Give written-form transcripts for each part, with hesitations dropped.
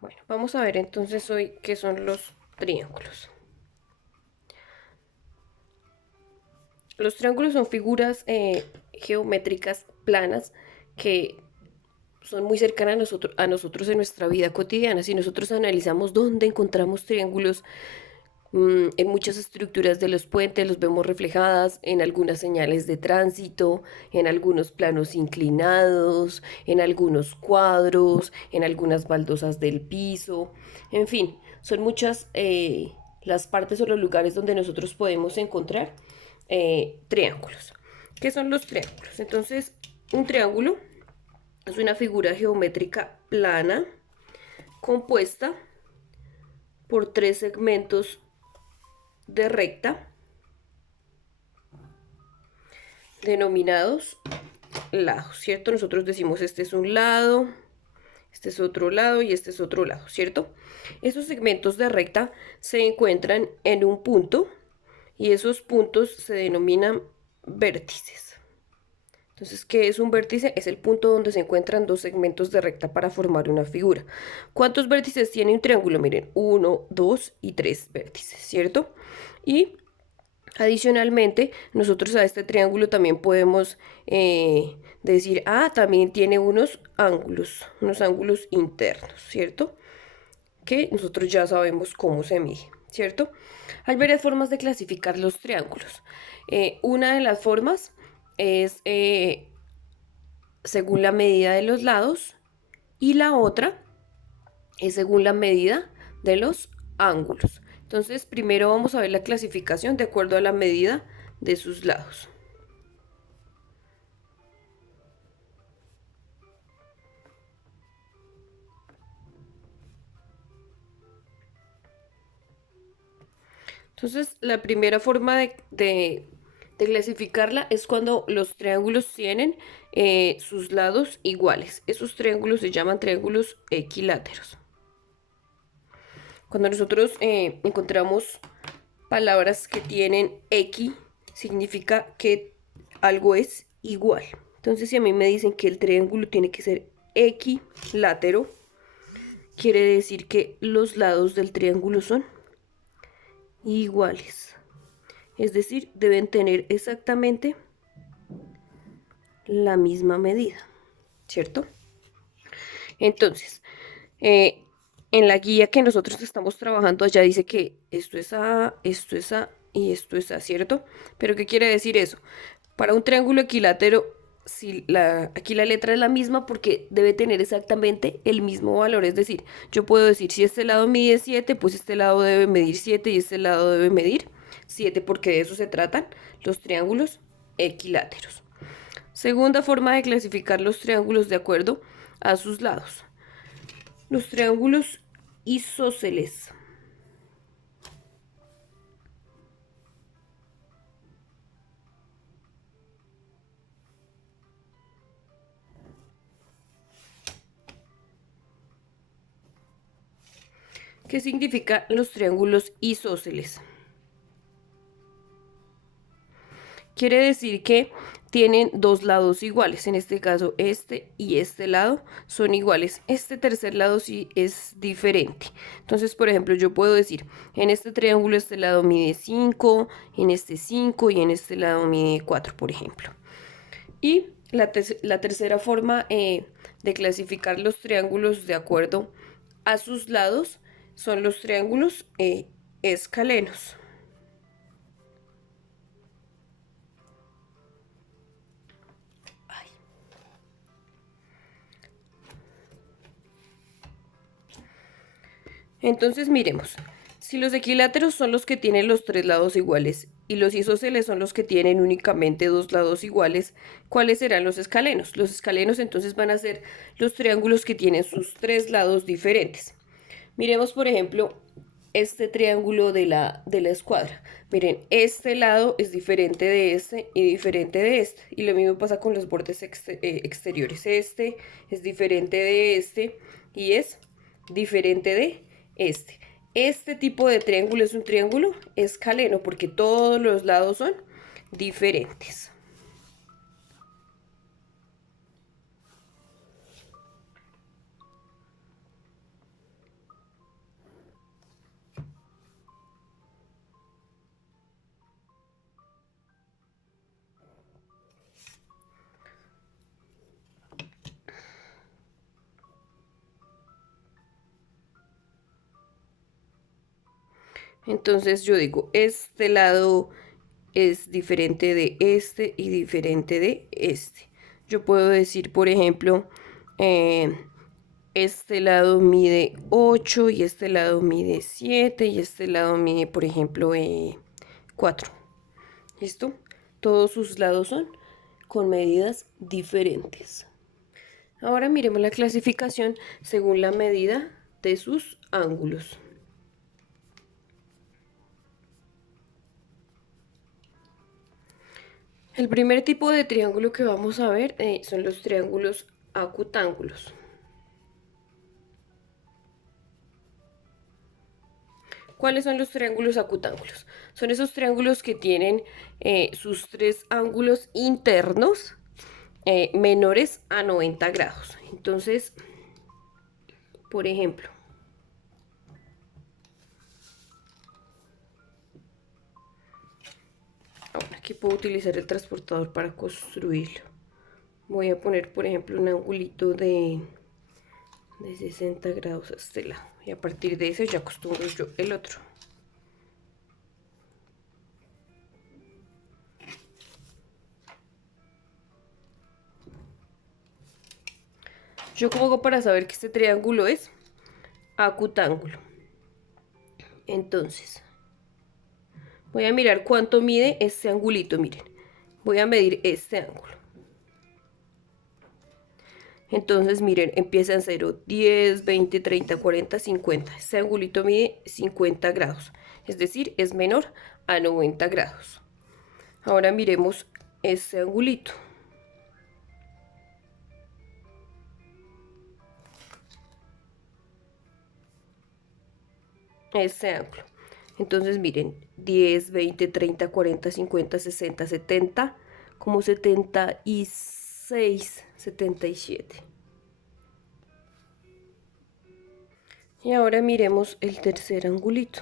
Bueno, vamos a ver entonces hoy qué son los triángulos. Los triángulos son figuras geométricas planas que son muy cercanas a nosotros en nuestra vida cotidiana. Si nosotros analizamos dónde encontramos triángulos, en muchas estructuras de los puentes los vemos reflejadas en algunas señales de tránsito, en algunos planos inclinados, en algunos cuadros, en algunas baldosas del piso, en fin, son muchas las partes o los lugares donde nosotros podemos encontrar triángulos. ¿Qué son los triángulos? Entonces, un triángulo es una figura geométrica plana compuesta por tres segmentos de recta denominados lados, ¿cierto? Nosotros decimos este es un lado, este es otro lado y este es otro lado, ¿cierto? Esos segmentos de recta se encuentran en un punto y esos puntos se denominan vértices. Entonces, ¿qué es un vértice? Es el punto donde se encuentran dos segmentos de recta para formar una figura. ¿Cuántos vértices tiene un triángulo? Miren, 1, 2 y 3 vértices, ¿cierto? Y adicionalmente, nosotros a este triángulo también podemos decir, también tiene unos ángulos internos, ¿cierto? Que nosotros ya sabemos cómo se mide, ¿cierto? Hay varias formas de clasificar los triángulos. Una de las formas es según la medida de los lados y la otra es según la medida de los ángulos. Entonces, primero vamos a ver la clasificación de acuerdo a la medida de sus lados. Entonces, la primera forma de clasificarla es cuando los triángulos tienen sus lados iguales. Esos triángulos se llaman triángulos equiláteros. Cuando nosotros encontramos palabras que tienen equi, significa que algo es igual. Entonces, si a mí me dicen que el triángulo tiene que ser equilátero, quiere decir que los lados del triángulo son iguales. Es decir, deben tener exactamente la misma medida, ¿cierto? Entonces, eh, en la guía que nosotros estamos trabajando allá dice que esto es A, esto es A y esto es A, ¿cierto? Pero ¿qué quiere decir eso? Para un triángulo equilátero, si aquí la letra es la misma porque debe tener exactamente el mismo valor. Es decir, yo puedo decir si este lado mide 7, pues este lado debe medir 7 y este lado debe medir 7 porque de eso se tratan los triángulos equiláteros. Segunda forma de clasificar los triángulos de acuerdo a sus lados. Los triángulos isósceles. ¿Qué significa los triángulos isósceles? Quiere decir que tienen dos lados iguales. En este caso, este y este lado son iguales. Este tercer lado sí es diferente. Entonces, por ejemplo, yo puedo decir, en este triángulo este lado mide 5, en este 5 y en este lado mide 4, por ejemplo. Y la tercera forma de clasificar los triángulos de acuerdo a sus lados son los triángulos escalenos. Entonces miremos, si los equiláteros son los que tienen los tres lados iguales y los isósceles son los que tienen únicamente dos lados iguales, ¿cuáles serán los escalenos? Los escalenos entonces van a ser los triángulos que tienen sus tres lados diferentes. Miremos, por ejemplo, este triángulo de la escuadra. Miren, este lado es diferente de este y diferente de este. Y lo mismo pasa con los bordes exteriores. Este es diferente de este y es diferente de este. Este tipo de triángulo es un triángulo escaleno porque todos los lados son diferentes. Entonces yo digo, este lado es diferente de este y diferente de este. Yo puedo decir, por ejemplo, este lado mide 8 y este lado mide 7 y este lado mide, por ejemplo, 4. ¿Listo? Todos sus lados son con medidas diferentes. Ahora miremos la clasificación según la medida de sus ángulos. El primer tipo de triángulo que vamos a ver son los triángulos acutángulos. ¿Cuáles son los triángulos acutángulos? Son esos triángulos que tienen sus tres ángulos internos menores a 90 grados. Entonces, por ejemplo, ahora aquí puedo utilizar el transportador para construirlo. Voy a poner, por ejemplo, un angulito de 60 grados a este lado. Y a partir de eso ya construyo yo el otro. ¿Yo cómo hago para saber que este triángulo es acutángulo? Entonces, voy a mirar cuánto mide este angulito, miren. Voy a medir este ángulo. Entonces, miren, empieza en 0, 10, 20, 30, 40, 50. Este angulito mide 50 grados, es decir, es menor a 90 grados. Ahora miremos este angulito. Este ángulo. Entonces, miren, 10, 20, 30, 40, 50, 60, 70, como 76, 77. Y ahora miremos el tercer angulito.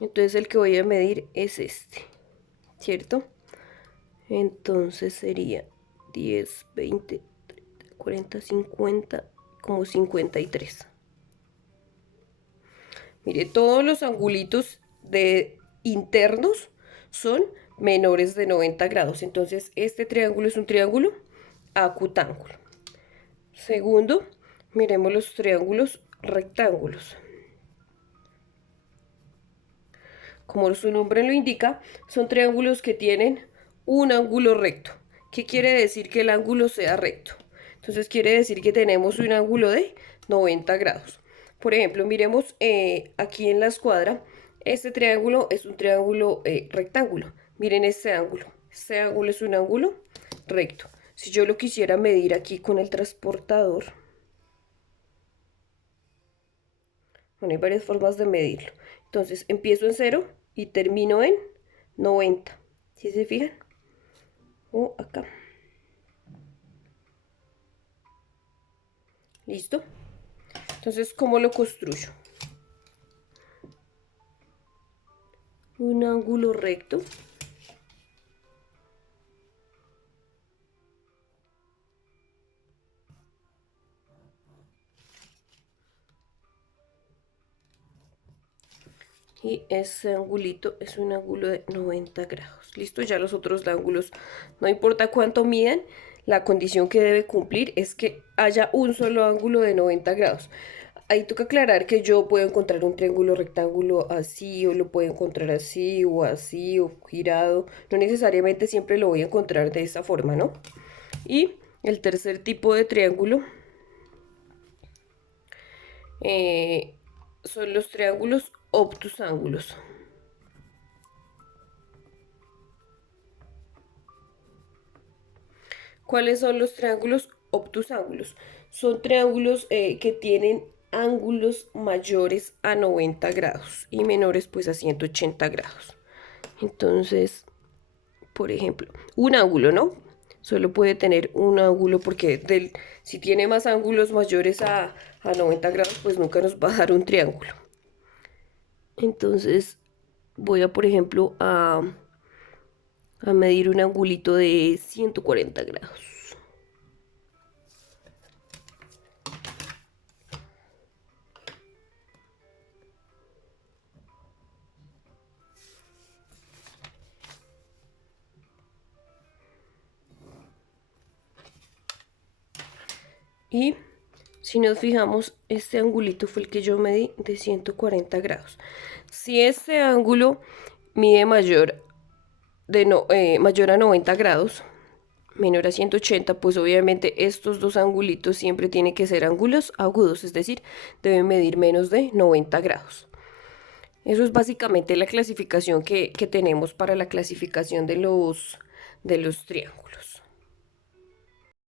Entonces el que voy a medir es este, ¿cierto? Entonces sería 10, 20, 30, 40, 50, como 53. Mire, todos los angulitos internos son menores de 90 grados. Entonces este triángulo es un triángulo acutángulo. Segundo, miremos los triángulos rectángulos. Como su nombre lo indica, son triángulos que tienen un ángulo recto. ¿Qué quiere decir que el ángulo sea recto? Entonces quiere decir que tenemos un ángulo de 90 grados. Por ejemplo, miremos aquí en la escuadra, este triángulo es un triángulo rectángulo. Miren este ángulo. Este ángulo es un ángulo recto. Si yo lo quisiera medir aquí con el transportador, bueno, hay varias formas de medirlo. Entonces empiezo en 0 y termino en 90. ¿Sí se fijan? O acá. ¿Listo? Entonces, ¿cómo lo construyo? Un ángulo recto. Y ese angulito es un ángulo de 90 grados. Listo, ya los otros ángulos, no importa cuánto midan, la condición que debe cumplir es que haya un solo ángulo de 90 grados. Ahí toca aclarar que yo puedo encontrar un triángulo rectángulo así, o lo puedo encontrar así, o girado. No necesariamente siempre lo voy a encontrar de esa forma, ¿no? Y el tercer tipo de triángulo son los triángulos obtusángulos. ¿Cuáles son los triángulos obtusángulos? Son triángulos que tienen ángulos mayores a 90 grados y menores pues a 180 grados. Entonces, por ejemplo, un ángulo, ¿no? Solo puede tener un ángulo porque si tiene más ángulos mayores a 90 grados, pues nunca nos va a dar un triángulo. Entonces, voy a, por ejemplo, a medir un angulito de 140 grados. Y si nos fijamos, este angulito fue el que yo medí de 140 grados. Si este ángulo mide mayor a 90 grados, menor a 180, pues obviamente estos dos angulitos siempre tienen que ser ángulos agudos, es decir, deben medir menos de 90 grados. Eso es básicamente la clasificación que tenemos para la clasificación de los triángulos.